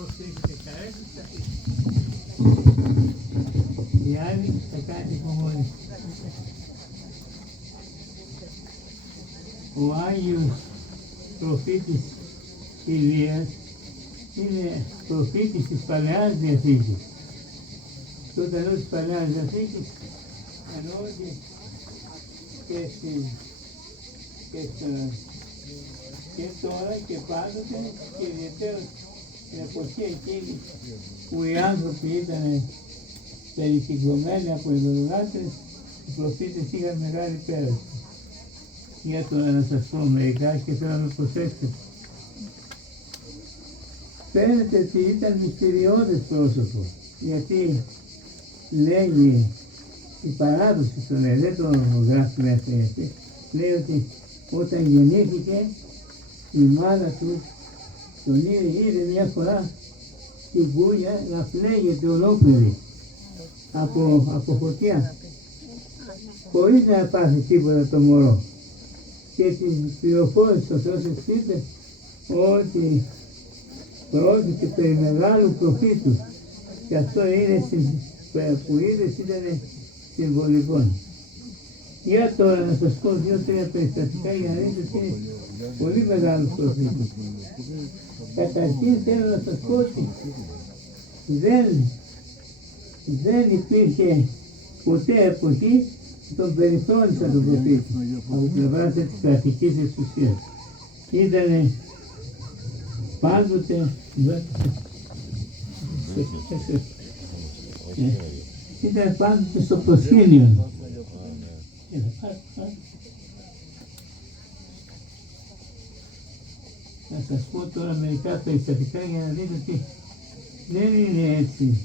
όσο έχετε χαρέσει θα πείτε. Οι άλλοι θα κάνετε υπομονή. Ο Άγιος προφήτης Ηλίας είναι προφήτης της Παλαιάς Διαθήκης. Και όταν λέω της Παλαιάς Διαθήκης εννοώ ότι και τώρα και πάντοτε και ιδιαίτερα στην εποχή εκείνη που οι άνθρωποι ήταν περικυκλωμένοι από ειδωλολάτρες, οι προφήτες είχαν μεγάλη πέραση. Για τώρα να σας πω μερικά και θέλω να προσέξετε. Φαίνεται ότι ήταν μυστηριώδες πρόσωπο, γιατί λέγει η παράδοση του λέει, δεν το γράφει μέσα γιατί, λέει ότι όταν γεννήθηκε η μάνα του τον είδε μια φορά την κούνια να φλέγεται ολόκληρη από φωτιά, χωρίς να πάθει τίποτα το μωρό. Και την πληροφόρησε ο Θεός είπε ότι πρόκειται περί μεγάλου προφήτου και αυτό είναι που είδες ήταν συμβολικό. Για τώρα να σας πω 2-3 περιστατικά για να δείτε ότι είναι πολύ μεγάλος προφήτης. Καταρχήν θέλω να σας πω ότι δεν υπήρχε ποτέ εποχή τον περιθώρισα τον προφήτη από την πλευρά της κρατικής εξουσίας. Ήτανε πάντοτε στο προσκήνιο. Να σας πω τώρα μερικά περιστατικά για να δείτε ότι δεν είναι έτσι.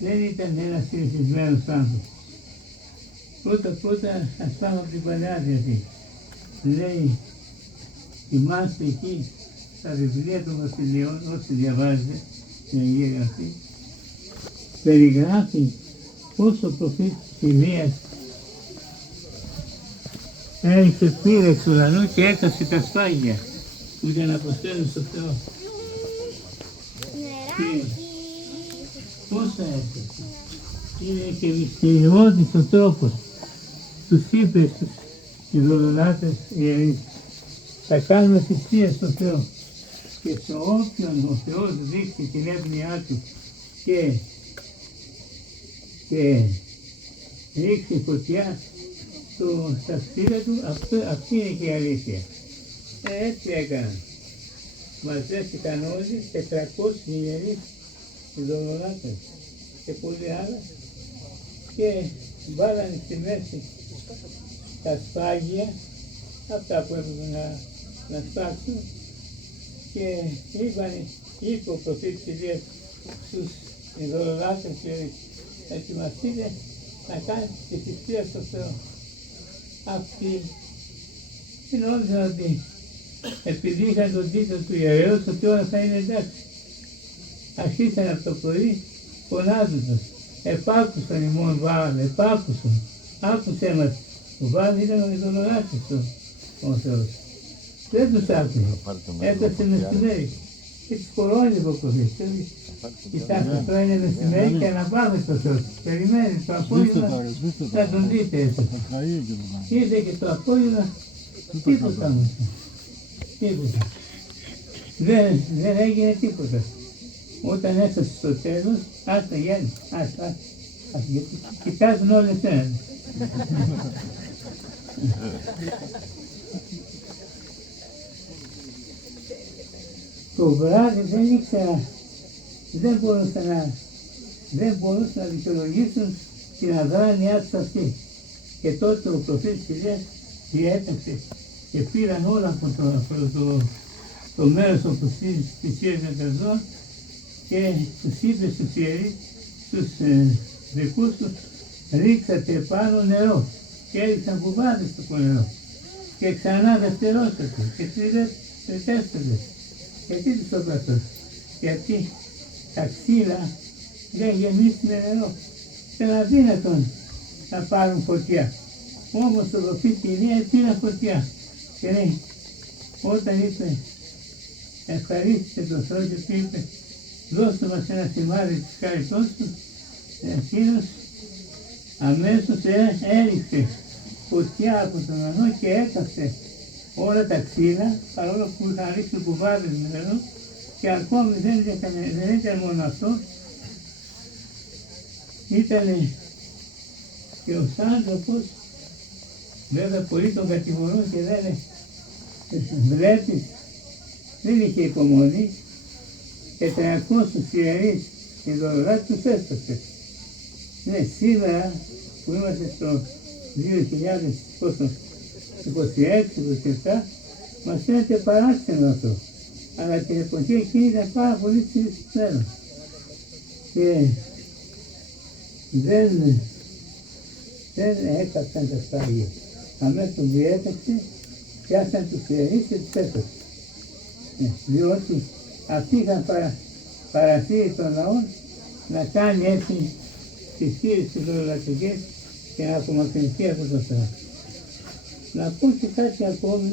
Δεν ήταν ένας συνηθισμένος άνθρωπος. Πρώτα ας πάμε από την Παλαιά Διαθήκη. Λέει, θυμάστε εκεί στα βιβλία των βασιλείων, όσοι διαβάζετε την Αγία Γραφή, περιγράφει πώς ο προφήτης Ηλίας έριξε πύρα εξ ουρανού και έκασε τα σφάγια που ήταν να προσφέρουν στο Θεό. Πώς θα έκασε. Είναι και μυστηριώδης ο τρόπος. Τους είπε στους ειδωλολάτρες ιερείς, θα κάνουμε θυσία στο Θεό και σε όποιον ο Θεός δείξει την εύνοιά του και ρίξει φωτιά στα σπίτια του, αυτή είναι και η αλήθεια. Έτσι έκαναν. Μαζεύτηκαν όλοι 400 ιερείς ειδωλολάτρες και πολλοί άλλα και βάλανε στη μέση τα σφάγια, αυτά που έπρεπε να σφάξουν και είπε ο προφήτης Ηλίας στους ειδωλολάτρες και ετοιμαστείτε να κάνετε τη θυσία στο Θεό. Αυτοί νόμιζαν ότι επειδή είχαν τον τίτλο του ιερέως ότι όλα θα είναι εντάξει. Αρχίσαν από το πρωί φωνάζοντας, επάκουσαν ημών Βάαλ, επάκουσαν, άκουσέ μας. Ο Βάαλ ήταν ο ειδωλολάτρης ο Θεός. Δεν τους άκουσε, έφτασε μεσημέρι και τους κορώνει ο προφήτης. Κοιτάξτε, τώρα είναι μεσημέρι και αναπάμε στο Θεό. Περιμένει το απόγευμα, θα τον δείτε έτσι. Ήρθε και το απόγευμα, τίποτα μου. Τίποτα. Δεν έγινε τίποτα. Όταν έφτασε στο τέλος, άστα Γιάννη, άστα, κοιτάζουν όλες έναν. Το βράδυ δεν ήξερα, δεν μπορούσαν να δικαιολογήσουν την αδράνειά τους αυτή. Και τότε ο προφήτης Ηλίας διέταξε και πήραν όλα από το μέρος όπου θυσίαζαν τα ζώα και τους είπε στους ιερείς, στους δικούς τους, ρίξατε πάνω νερό και έριξαν κουβάδες στο νερό και ξανά δευτερώσατε και τριτέσσερες. Γιατί τους το πέφτω, γιατί τα ξύλα δεν γεμίσουν νερό. Ήταν αδύνατον να πάρουν φωτιά. Όμως το προφήτη Ηλία πήρε φωτιά. Και λέει, όταν είπε, ευχαρίστησε τον Θεό και είπε, δώστε μας ένα σημάδι της χάριτός σου. Εκείνος αμέσως έριξε φωτιά από τον ουρανό και έκαψε όλα τα ξύλα, παρόλο που είχαν ρίξει κουβάδες νερό, και ακόμη δεν ήταν μόνο αυτό, ήταν και ο άνθρωπος, βέβαια πολλοί τον κατηγορούν και λένε, βλέπεις, δεν είχε υπομονή και 300 ιερείς και δωρεά τους έσπασε. Ναι, σήμερα που είμαστε στο 2026-27, μας φαίνεται παράξενο αυτό. Αλλά την εποχή εκείνη ήταν πάρα πολύ συνηθισμένο. Και δεν έκαψαν τα σφάγια. Αμέσως διέταξε, πιάσαν τους ιερείς και τους έσπασε. Διότι αυτοί είχαν παρασύρει τον λαό να κάνει έτσι τις χείρες της ιδωλατρικές και να απομακρυνθεί από το Θεό. Να πω και κάτι ακόμη,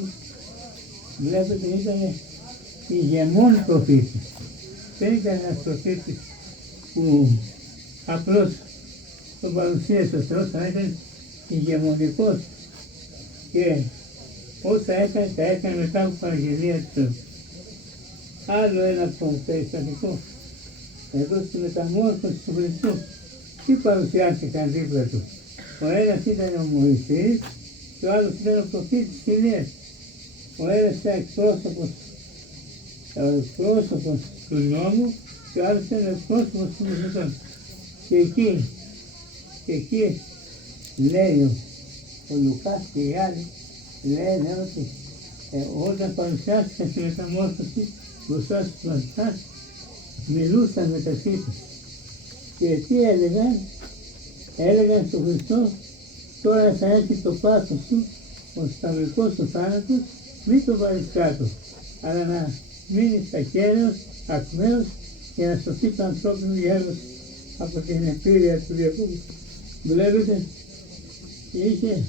βλέπετε ήταν ηγεμόν προφήτης. Δεν ήταν ένας προφήτης που απλώς τον παρουσίασε ο Θεός, αλλά ήταν ηγεμονικός και όσα έκανε τα έκανε μετά από παραγγελία του Θεού. Άλλο ένα περιστατικό, εδώ στη μεταμόρφωση του Χριστού, τι παρουσιάστηκαν δίπλα του. Ο ένας ήταν ο Μωυσής και ο άλλος ήταν ο προφήτης Ηλίας. Ο ένας ήταν εκπρόσωπος του νόμου και ο άλλος ήταν εκπρόσωπος του μουσουλμάνων. Και εκεί λέει ο Λουκάς και οι άλλοι λένε ότι όταν παρουσιάστηκαν στη μεταμόρφωση μπροστά στους μαθητάς, μιλούσαν μεταξύ τους. Και τι έλεγαν στον Χριστό, τώρα θα έρθει το πάθος σου, ο σταυρικός του θάνατος, μην το βάλεις κάτω, αλλά να μείνεις ακέραιος, ακμαίος και να σωθεί το ανθρώπινο γέρος από την επίρρεια του διακόπου. Βλέπετε, είχε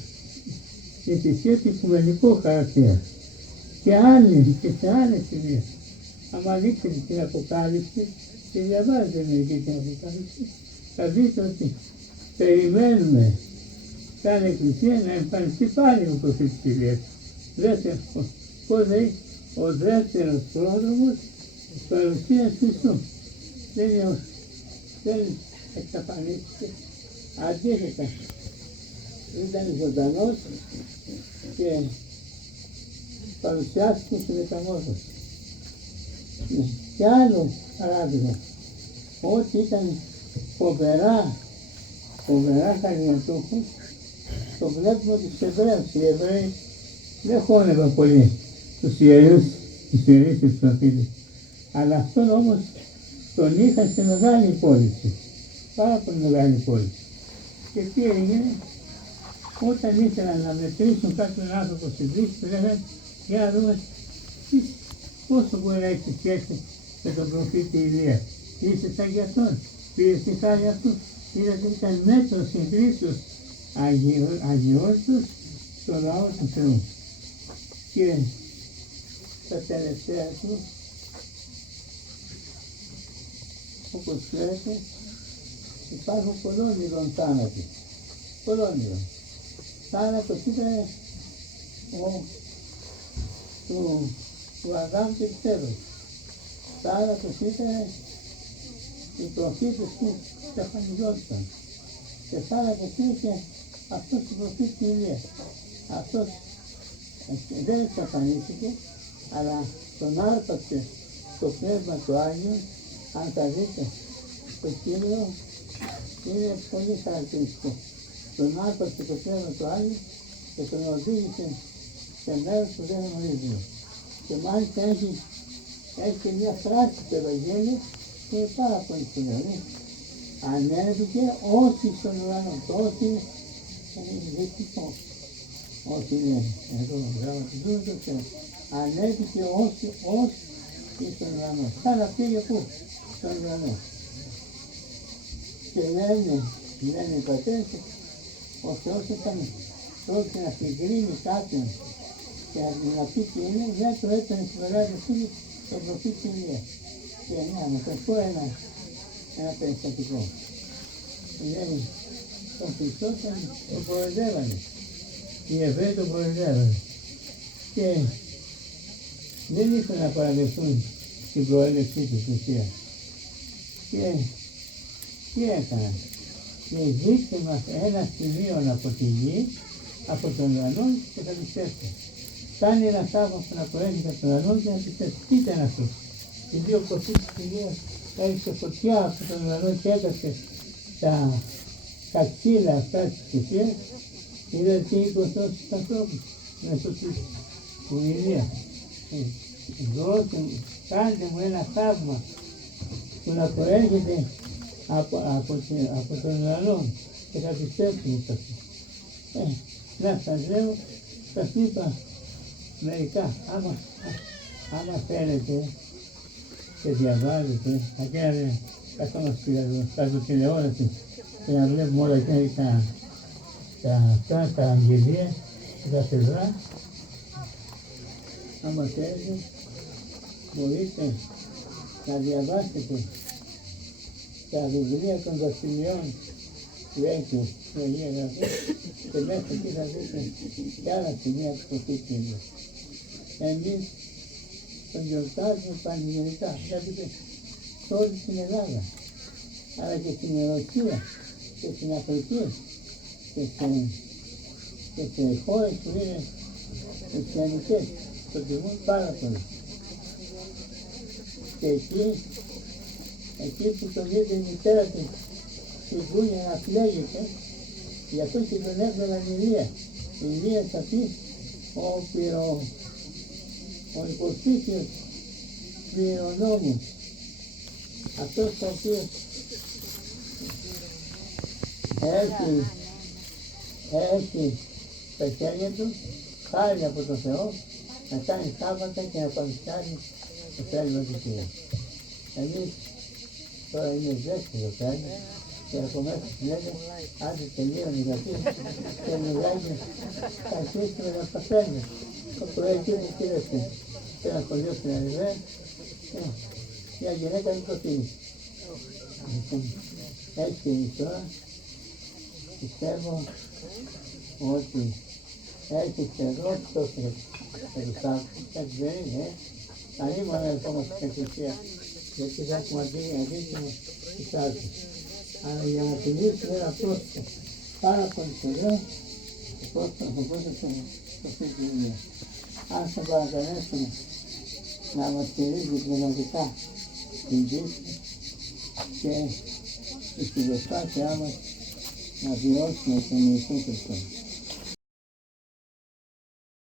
και τη οικουμενικό χαρακτήρα και σε άλλες σημείες. Αν ανοίξετε την Αποκάλυψη και διαβάζετε μερική την Αποκάλυψη, θα δείτε ότι περιμένουμε σαν Εκκλησία να εμφανιστεί πάλι ο προφήτης Ηλίας. Πώς λέει, ο δεύτερος πρόδρομος της παρουσίας Χριστού. Δεν εξαφανίστηκε, αντίθετα ήταν ζωντανός και παρουσιάστηκε στη μεταμόρφωση. Και άλλο παράδειγμα, ότι ήταν φοβερά χαριωτούχος, το βλέπουμε ότι στους Εβραίους. Οι Εβραίοι δεν χώνευαν πολύ τους ιερείς και τους προφήτες. Αλλά αυτόν όμως τον είχαν σε μεγάλη υπόλοιψη, πάρα πολύ μεγάλη υπόλοιψη. Και τι έγινε, όταν ήθελαν να μετρήσουν κάποιον άνθρωπο στην πίστη, λέγανε, για να δούμε πόσο μπορεί να έχει σχέση με τον προφήτη Ηλία. Είσαι σαν γι' αυτόν, πήρες τη χάρη αυτού. Είδατε, ήταν μέτρο συγκρίσεως αγιότητος στο λαό του Θεού. Και στα τελευταία του, όπως ξέρετε, υπάρχουν πολλών ειδών θάνατοι. Πολλών ειδών. Θάνατος ήταν του Αδάμ και της Εύας. Θάνατος ήταν οι προφήτες που εξαφανιζόντουσαν. Και θάνατος είναι και αυτός του προφήτη Ηλία. Αυτός δεν εξαφανίστηκε, αλλά τον άρπαξε το Πνεύμα του Άγιου. Αν τα δείτε, το κείμενο είναι πολύ χαρακτηριστικό. Τον άρπαξε το Πνεύμα του Άγιου και τον οδήγησε σε μέρος που δεν γνωρίζουμε. Και μάλιστα έχει και μια φράση στο Ευαγγέλιο που είναι πάρα πολύ σημαντική. Ανέβηκε όσοι στον ουρανό, το όσοι είναι δυτικό. Όσοι είναι εδώ, γραμματιζούν το ξέρω. Ανέβηκε όσοι στον ουρανό. Σαν πήγε πού, στον ουρανό. Και λένε οι πατέρες, ο Θεός όταν πρόκειται να συγκρίνει κάποιον και να πει τι είναι, δεν το έκανε στην μεγάλη φίλη τον προφήτη Ηλία. Και να μου πω ένα περιστατικό. Λέει, τον Χριστό τον κοροϊδεύανε. Οι Εβραίοι τον κοροϊδεύανε. Και δεν ήθελαν να παραδεχτούν την προέλευσή του στην ουσία. Και τι έκαναν. Και δείξτε μας ένα σημείο από τη γη, από τον ουρανό και θα πιστέψετε. Κάνει ένα θαύμα που να προέρχεται από τον ουρανό και να πιστέψετε. Τι ήταν αυτό. Οι δύο κοποί της Κυρίας έριξε φωτιά από τον ουρανό και έκασε τα ξύλα αυτά της θυσίας. Είδατε τι είπε ο Θεός στους ανθρώπους. Μέσω της Ηλίας. Δώστε μου, κάντε μου ένα θαύμα που να προέρχεται από τον ουρανό και θα πιστέψουμε σε αυτό. Να σας λέω, σας είπα μερικά, άμα θέλετε και διαβάζετε, θα κάνετε καθόμαστε κάτω τηλεόραση και να βλέπουμε όλα εκείνα τα αγγελία και τα παιδρά. Άμα θέλετε, μπορείτε να διαβάσετε τα βιβλία των βασιλειών του Έγκυου, του Αγία Γραφή, και μέσα εκεί θα δείτε κι άλλα σημεία του Προφήτη. Εμείς τον γιορτάζουμε πανηγυρικά, βλέπετε, σε όλη την Ελλάδα, αλλά και στην Ρωσία και στην Αφρική και σε χώρες που είναι χριστιανικές, το τιμούν πάρα πολύ. Και εκεί που τον είδε η μητέρα του στη Δούνια να φλέγεται, γι' αυτό και τον έβγαλαν Ηλία. Ηλίας θα πει ο υποψήφιος κληρονόμου, αυτός ο οποίος έχει στα χέρια του χάρη από τον Θεό να κάνει θαύματα και να παρουσιάζει το θέλημα του Θεού. Εμείς τώρα είναι ζέστη εδώ πέρα και από μέσα λέμε άντε τελείωνε γιατί και μιλάγει θα αρχίσουμε να παθαίνουμε. Το πρωί εκείνη κοίταξε σε ένα σχολείο στην Αριδαία, μια γυναίκα μου το φίλησε. Έτσι η τώρα πιστεύω ότι έρχεται εδώ στο Ιερουσάλημ, έτσι δεν είναι, αν ήμουν ερχόμαστε στην Εκκλησία, γιατί θα έχουμε αντίκειμο της Άλτης. Αλλά για να τηρήσουμε ένα πρόσωπο πάρα πολύ σοβαρό, οπότε το σπίτι είναι. Αν θα παρακαλέσουμε να μας στηρίζει πνευματικά την πίστη και στην προσπάθειά μας να βιώσουμε τον Ιησού Χριστό.